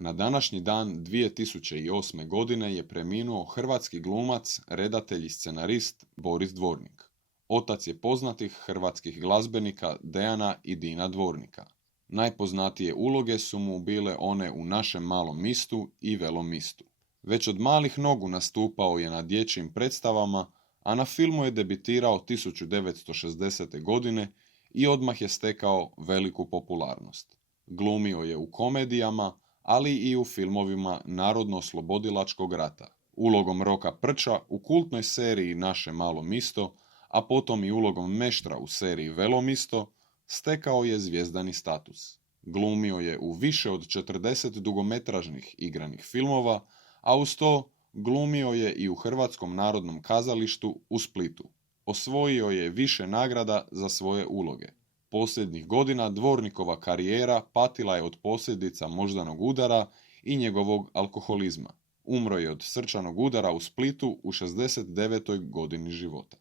Na današnji dan 2008. godine je preminuo hrvatski glumac, redatelj i scenarist Boris Dvornik. Otac je poznatih hrvatskih glazbenika Dejana i Dina Dvornika. Najpoznatije uloge su mu bile one u Našem malom mistu i Velom mistu. Već od malih nogu nastupao je na dječjim predstavama, a na filmu je debitirao 1960. godine i odmah je stekao veliku popularnost. Glumio je u komedijama, ali i u filmovima Narodno-oslobodilačkog rata. Ulogom Roka Prča u kultnoj seriji Naše malo misto, a potom i ulogom Meštra u seriji Velo misto, stekao je zvijezdani status. Glumio je u više od 40 dugometražnih igranih filmova, a uz to glumio je i u Hrvatskom narodnom kazalištu u Splitu. Osvojio je više nagrada za svoje uloge. Posljednjih godina Dvornikova karijera patila je od posljedica moždanog udara i njegovog alkoholizma. Umro je od srčanog udara u Splitu u 69. godini života.